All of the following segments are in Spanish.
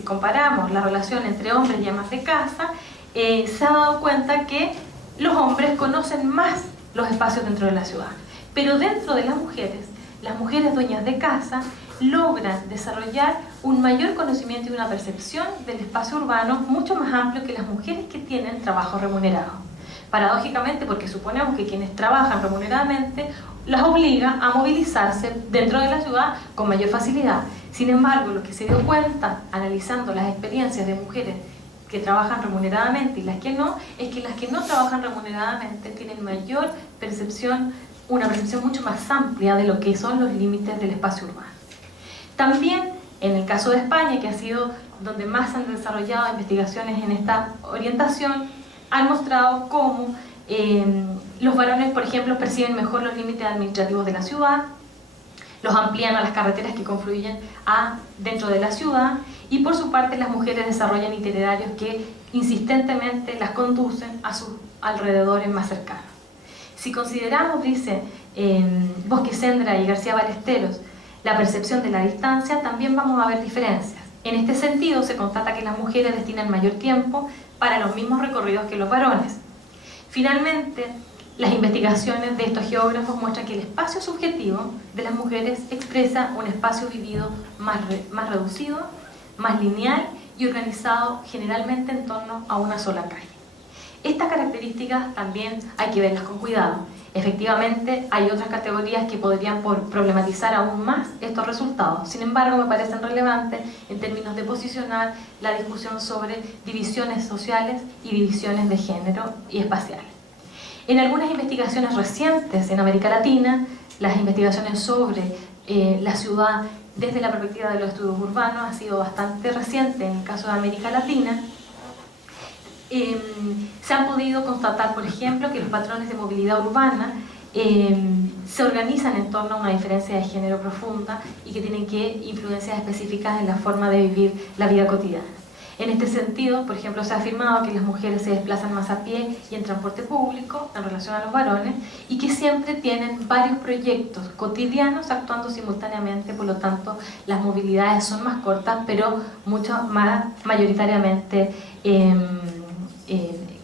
si comparamos la relación entre hombres y amas de casa, se ha dado cuenta que los hombres conocen más los espacios dentro de la ciudad, pero dentro de las mujeres dueñas de casa logran desarrollar un mayor conocimiento y una percepción del espacio urbano mucho más amplio que las mujeres que tienen trabajo remunerado. Paradójicamente, porque suponemos que quienes trabajan remuneradamente las obliga a movilizarse dentro de la ciudad con mayor facilidad. Sin embargo, lo que se dio cuenta, analizando las experiencias de mujeres que trabajan remuneradamente y las que no, es que las que no trabajan remuneradamente tienen mayor percepción, una percepción mucho más amplia de lo que son los límites del espacio urbano. También, en el caso de España, que ha sido donde más se han desarrollado investigaciones en esta orientación, han mostrado cómo los varones, por ejemplo, perciben mejor los límites administrativos de la ciudad, los amplían a las carreteras que confluyen dentro de la ciudad, y por su parte las mujeres desarrollan itinerarios que insistentemente las conducen a sus alrededores más cercanos. Si consideramos, dice Bosque Sendra y García Ballesteros, la percepción de la distancia, también vamos a ver diferencias. En este sentido, se constata que las mujeres destinan mayor tiempo para los mismos recorridos que los varones. Finalmente, las investigaciones de estos geógrafos muestran que el espacio subjetivo de las mujeres expresa un espacio vivido más reducido, más lineal y organizado generalmente en torno a una sola calle. Estas características también hay que verlas con cuidado. Efectivamente, hay otras categorías que podrían problematizar aún más estos resultados. Sin embargo, me parecen relevantes en términos de posicionar la discusión sobre divisiones sociales y divisiones de género y espaciales. En algunas investigaciones recientes en América Latina, las investigaciones sobre la ciudad desde la perspectiva de los estudios urbanos ha sido bastante reciente en el caso de América Latina. Se han podido constatar, por ejemplo, que los patrones de movilidad urbana se organizan en torno a una diferencia de género profunda y que tienen influencias específicas en la forma de vivir la vida cotidiana. En este sentido, por ejemplo, se ha afirmado que las mujeres se desplazan más a pie y en transporte público en relación a los varones y que siempre tienen varios proyectos cotidianos actuando simultáneamente, por lo tanto las movilidades son más cortas, pero mucho más mayoritariamente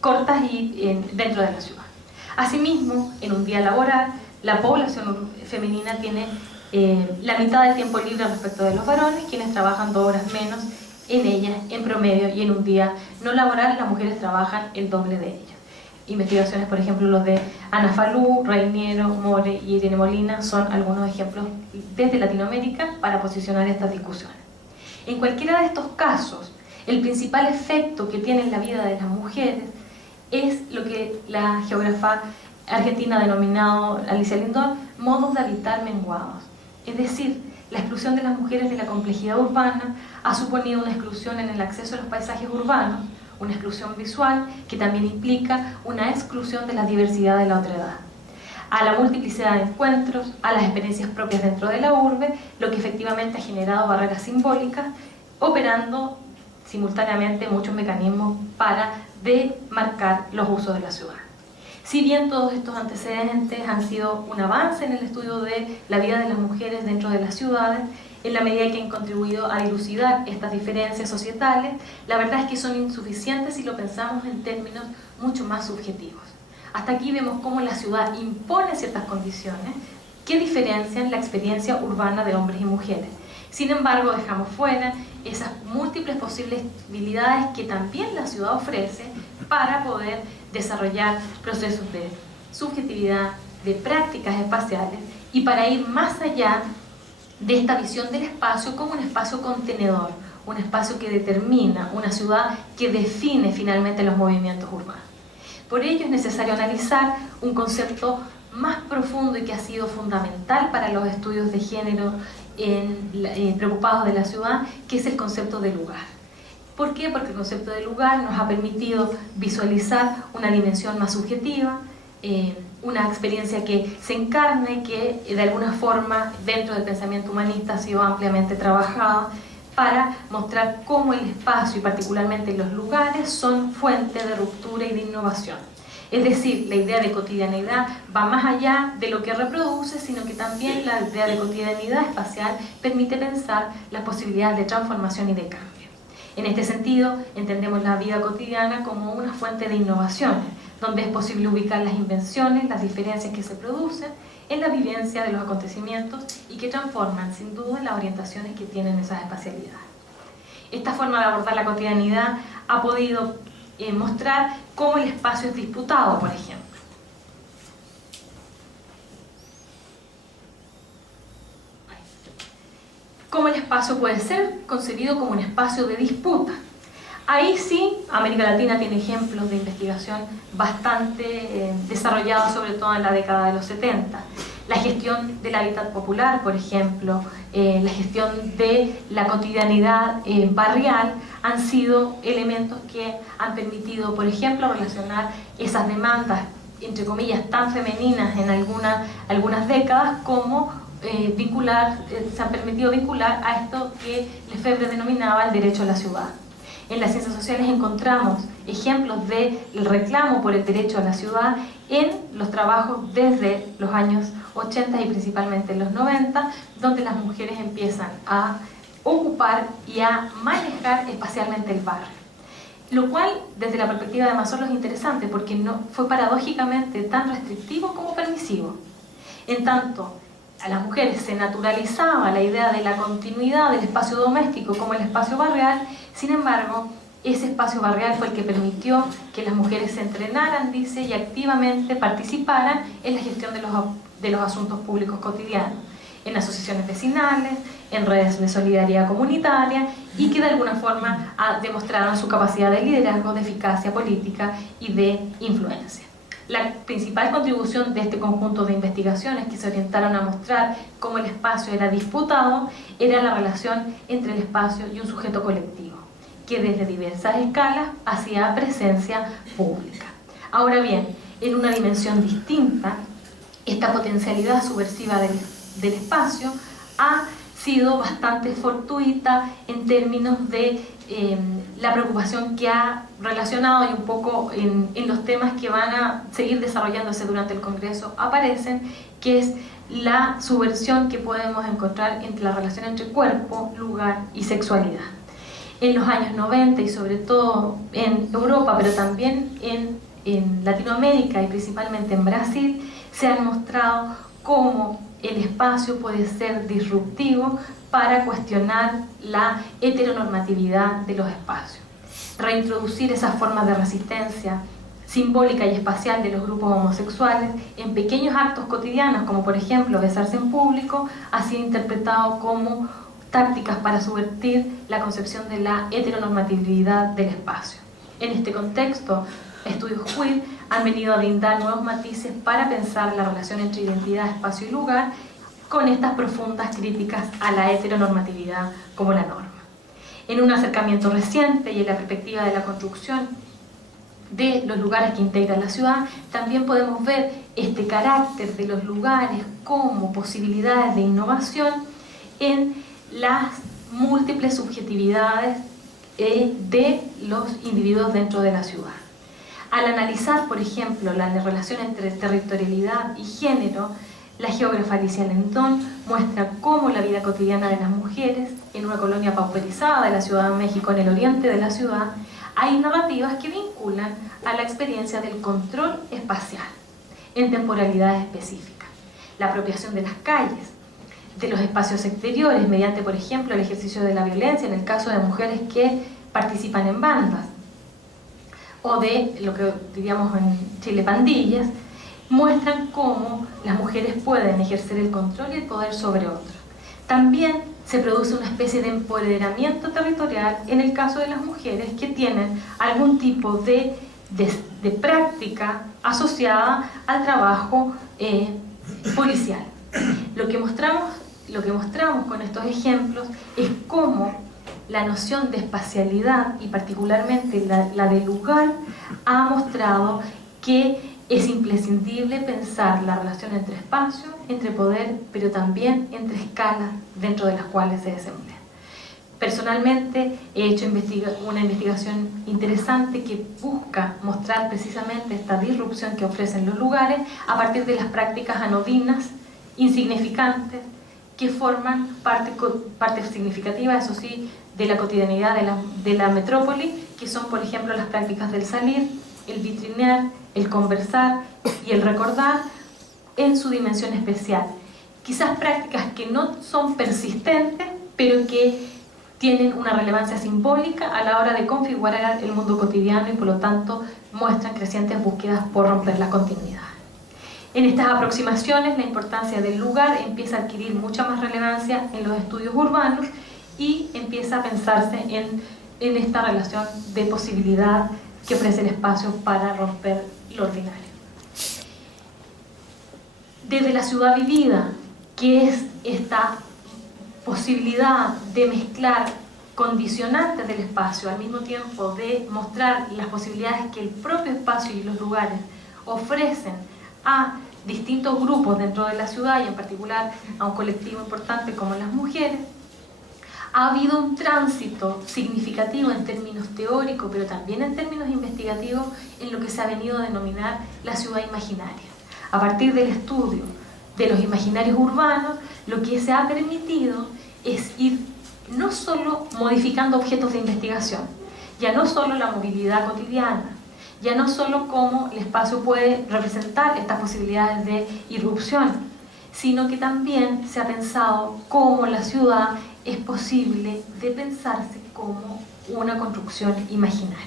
cortas y dentro de la ciudad. Asimismo, en un día laboral, la población femenina tiene la mitad del tiempo libre respecto de los varones, quienes trabajan 2 horas menos en ellas en promedio, y en un día no laboral las mujeres trabajan el doble de ellos. Investigaciones, por ejemplo, los de Ana Falú, Reiniero, More y Irene Molina son algunos ejemplos desde Latinoamérica para posicionar estas discusiones. En cualquiera de estos casos, el principal efecto que tiene en la vida de las mujeres es lo que la geógrafa argentina ha denominado, Alicia Lindor, modos de habitar menguados. Es decir, la exclusión de las mujeres de la complejidad urbana ha suponido una exclusión en el acceso a los paisajes urbanos, una exclusión visual que también implica una exclusión de la diversidad de la otredad, a la multiplicidad de encuentros, a las experiencias propias dentro de la urbe, lo que efectivamente ha generado barreras simbólicas, operando simultáneamente muchos mecanismos para demarcar los usos de la ciudad. Si bien todos estos antecedentes han sido un avance en el estudio de la vida de las mujeres dentro de las ciudades, en la medida que han contribuido a dilucidar estas diferencias societales, la verdad es que son insuficientes si lo pensamos en términos mucho más subjetivos. Hasta aquí vemos cómo la ciudad impone ciertas condiciones que diferencian la experiencia urbana de hombres y mujeres. Sin embargo, dejamos fuera esas múltiples posibilidades que también la ciudad ofrece para poder desarrollar procesos de subjetividad, de prácticas espaciales y para ir más allá de esta visión del espacio como un espacio contenedor, un espacio que determina, una ciudad que define finalmente los movimientos urbanos. Por ello es necesario analizar un concepto más profundo y que ha sido fundamental para los estudios de género preocupados de la ciudad, que es el concepto de lugar. ¿Por qué? Porque el concepto de lugar nos ha permitido visualizar una dimensión más subjetiva, una experiencia que se encarna y que de alguna forma dentro del pensamiento humanista ha sido ampliamente trabajada para mostrar cómo el espacio y particularmente los lugares son fuente de ruptura y de innovación. Es decir, la idea de cotidianeidad va más allá de lo que reproduce, sino que también la idea de cotidianidad espacial permite pensar las posibilidades de transformación y de cambio. En este sentido, entendemos la vida cotidiana como una fuente de innovaciones, donde es posible ubicar las invenciones, las diferencias que se producen en la vivencia de los acontecimientos y que transforman, sin duda, las orientaciones que tienen esas espacialidades. Esta forma de abordar la cotidianidad ha podido mostrar cómo el espacio es disputado, por ejemplo. Cómo el espacio puede ser concebido como un espacio de disputa. Ahí sí, América Latina tiene ejemplos de investigación bastante desarrollados, sobre todo en la década de los 70. La gestión del hábitat popular, por ejemplo, la gestión de la cotidianidad barrial han sido elementos que han permitido, por ejemplo, relacionar esas demandas, entre comillas, tan femeninas en algunas décadas como se han permitido vincular a esto que Lefebvre denominaba el derecho a la ciudad. En las ciencias sociales encontramos ejemplos del reclamo por el derecho a la ciudad en los trabajos desde los años 80 y principalmente en los 90, donde las mujeres empiezan a ocupar y a manejar espacialmente el barrio. Lo cual, desde la perspectiva de Mazorro, es interesante porque no fue paradójicamente tan restrictivo como permisivo. En tanto, a las mujeres se naturalizaba la idea de la continuidad del espacio doméstico como el espacio barrial. Sin embargo, ese espacio barrial fue el que permitió que las mujeres se entrenaran, dice, y activamente participaran en la gestión de los asuntos públicos cotidianos, en asociaciones vecinales, en redes de solidaridad comunitaria, y que de alguna forma demostraron su capacidad de liderazgo, de eficacia política y de influencia. La principal contribución de este conjunto de investigaciones que se orientaron a mostrar cómo el espacio era disputado era la relación entre el espacio y un sujeto colectivo, que desde diversas escalas hacía presencia pública. Ahora bien, en una dimensión distinta, esta potencialidad subversiva del espacio ha sido bastante fortuita en términos de la preocupación que ha relacionado, y un poco en los temas que van a seguir desarrollándose durante el Congreso aparecen, que es la subversión que podemos encontrar entre la relación entre cuerpo, lugar y sexualidad. En los años 90 y sobre todo en Europa, pero también en Latinoamérica y principalmente en Brasil, se han mostrado cómo el espacio puede ser disruptivo para cuestionar la heteronormatividad de los espacios, reintroducir esas formas de resistencia simbólica y espacial de los grupos homosexuales en pequeños actos cotidianos, como por ejemplo besarse en público, ha sido interpretado como tácticas para subvertir la concepción de la heteronormatividad del espacio. En este contexto, estudios queer han venido a brindar nuevos matices para pensar la relación entre identidad, espacio y lugar, con estas profundas críticas a la heteronormatividad como la norma. En un acercamiento reciente y en la perspectiva de la construcción de los lugares que integran la ciudad, también podemos ver este carácter de los lugares como posibilidades de innovación en las múltiples subjetividades de los individuos dentro de la ciudad. Al analizar, por ejemplo, la relación entre territorialidad y género, la geógrafa Alicia Lentón muestra cómo la vida cotidiana de las mujeres en una colonia pauperizada de la Ciudad de México, en el oriente de la ciudad, hay narrativas que vinculan a la experiencia del control espacial en temporalidades específicas, la apropiación de las calles, de los espacios exteriores mediante, por ejemplo, el ejercicio de la violencia en el caso de mujeres que participan en bandas, o de lo que diríamos en Chile pandillas, muestran cómo las mujeres pueden ejercer el control y el poder sobre otros. También se produce una especie de empoderamiento territorial en el caso de las mujeres que tienen algún tipo de práctica asociada al trabajo policial. Lo que mostramos con estos ejemplos es cómo la noción de espacialidad y particularmente la de lugar ha mostrado que es imprescindible pensar la relación entre espacio, entre poder, pero también entre escalas dentro de las cuales se desemplea. Personalmente he hecho una investigación interesante que busca mostrar precisamente esta disrupción que ofrecen los lugares a partir de las prácticas anodinas, insignificantes, que forman parte significativa, eso sí, de la cotidianidad de la metrópoli, que son, por ejemplo, las prácticas del salir, el vitrinear, el conversar y el recordar en su dimensión especial. Quizás prácticas que no son persistentes, pero que tienen una relevancia simbólica a la hora de configurar el mundo cotidiano y por lo tanto muestran crecientes búsquedas por romper la continuidad. En estas aproximaciones la importancia del lugar empieza a adquirir mucha más relevancia en los estudios urbanos y empieza a pensarse en esta relación de posibilidad que ofrece el espacio para romper lo ordinario. Desde la ciudad vivida, que es esta posibilidad de mezclar condicionantes del espacio, al mismo tiempo de mostrar las posibilidades que el propio espacio y los lugares ofrecen a distintos grupos dentro de la ciudad y en particular a un colectivo importante como las mujeres, ha habido un tránsito significativo en términos teóricos, pero también en términos investigativos, en lo que se ha venido a denominar la ciudad imaginaria. A partir del estudio de los imaginarios urbanos, lo que se ha permitido es ir no solo modificando objetos de investigación, ya no solo la movilidad cotidiana, ya no solo cómo el espacio puede representar estas posibilidades de irrupción, sino que también se ha pensado cómo la ciudad es posible de pensarse como una construcción imaginaria.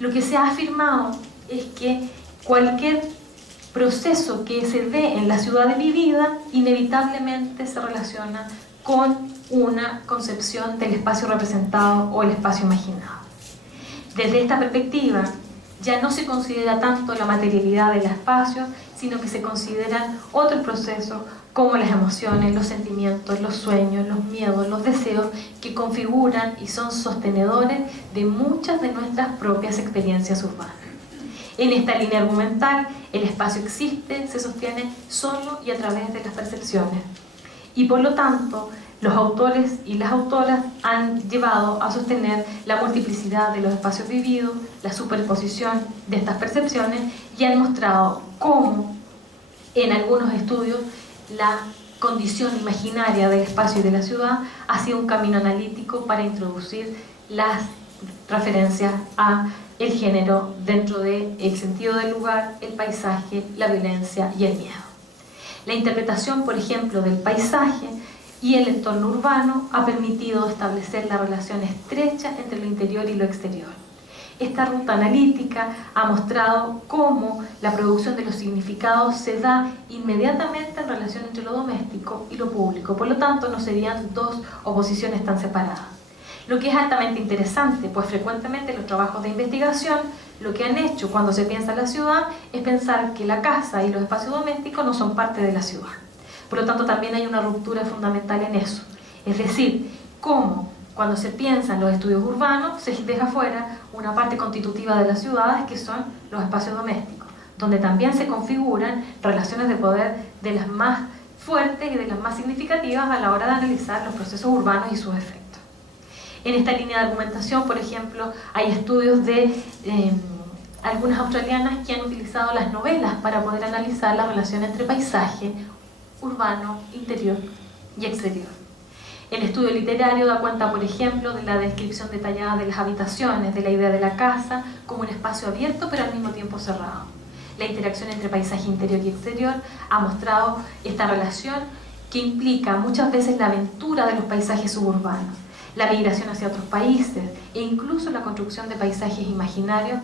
Lo que se ha afirmado es que cualquier proceso que se dé en la ciudad vivida inevitablemente se relaciona con una concepción del espacio representado o el espacio imaginado. Desde esta perspectiva, ya no se considera tanto la materialidad del espacio, sino que se consideran otros procesos como las emociones, los sentimientos, los sueños, los miedos, los deseos que configuran y son sostenedores de muchas de nuestras propias experiencias urbanas. En esta línea argumental, el espacio existe, se sostiene solo y a través de las percepciones. Y por lo tanto, los autores y las autoras han llevado a sostener la multiplicidad de los espacios vividos, la superposición de estas percepciones y han mostrado cómo, en algunos estudios, la condición imaginaria del espacio y de la ciudad ha sido un camino analítico para introducir las referencias a el género dentro del sentido del lugar, el paisaje, la violencia y el miedo. La interpretación, por ejemplo, del paisaje y el entorno urbano ha permitido establecer la relación estrecha entre lo interior y lo exterior. Esta ruta analítica ha mostrado cómo la producción de los significados se da inmediatamente en relación entre lo doméstico y lo público, por lo tanto no serían dos oposiciones tan separadas. Lo que es altamente interesante, pues frecuentemente los trabajos de investigación lo que han hecho cuando se piensa en la ciudad es pensar que la casa y los espacios domésticos no son parte de la ciudad. Por lo tanto, también hay una ruptura fundamental en eso. Es decir, cómo cuando se piensa en los estudios urbanos se deja fuera una parte constitutiva de las ciudades que son los espacios domésticos, donde también se configuran relaciones de poder de las más fuertes y de las más significativas a la hora de analizar los procesos urbanos y sus efectos. En esta línea de argumentación, por ejemplo, hay estudios de algunas australianas que han utilizado las novelas para poder analizar la relación entre paisaje, urbano, interior y exterior. El estudio literario da cuenta, por ejemplo, de la descripción detallada de las habitaciones, de la idea de la casa como un espacio abierto pero al mismo tiempo cerrado. La interacción entre paisaje interior y exterior ha mostrado esta relación que implica muchas veces la aventura de los paisajes suburbanos, la migración hacia otros países e incluso la construcción de paisajes imaginarios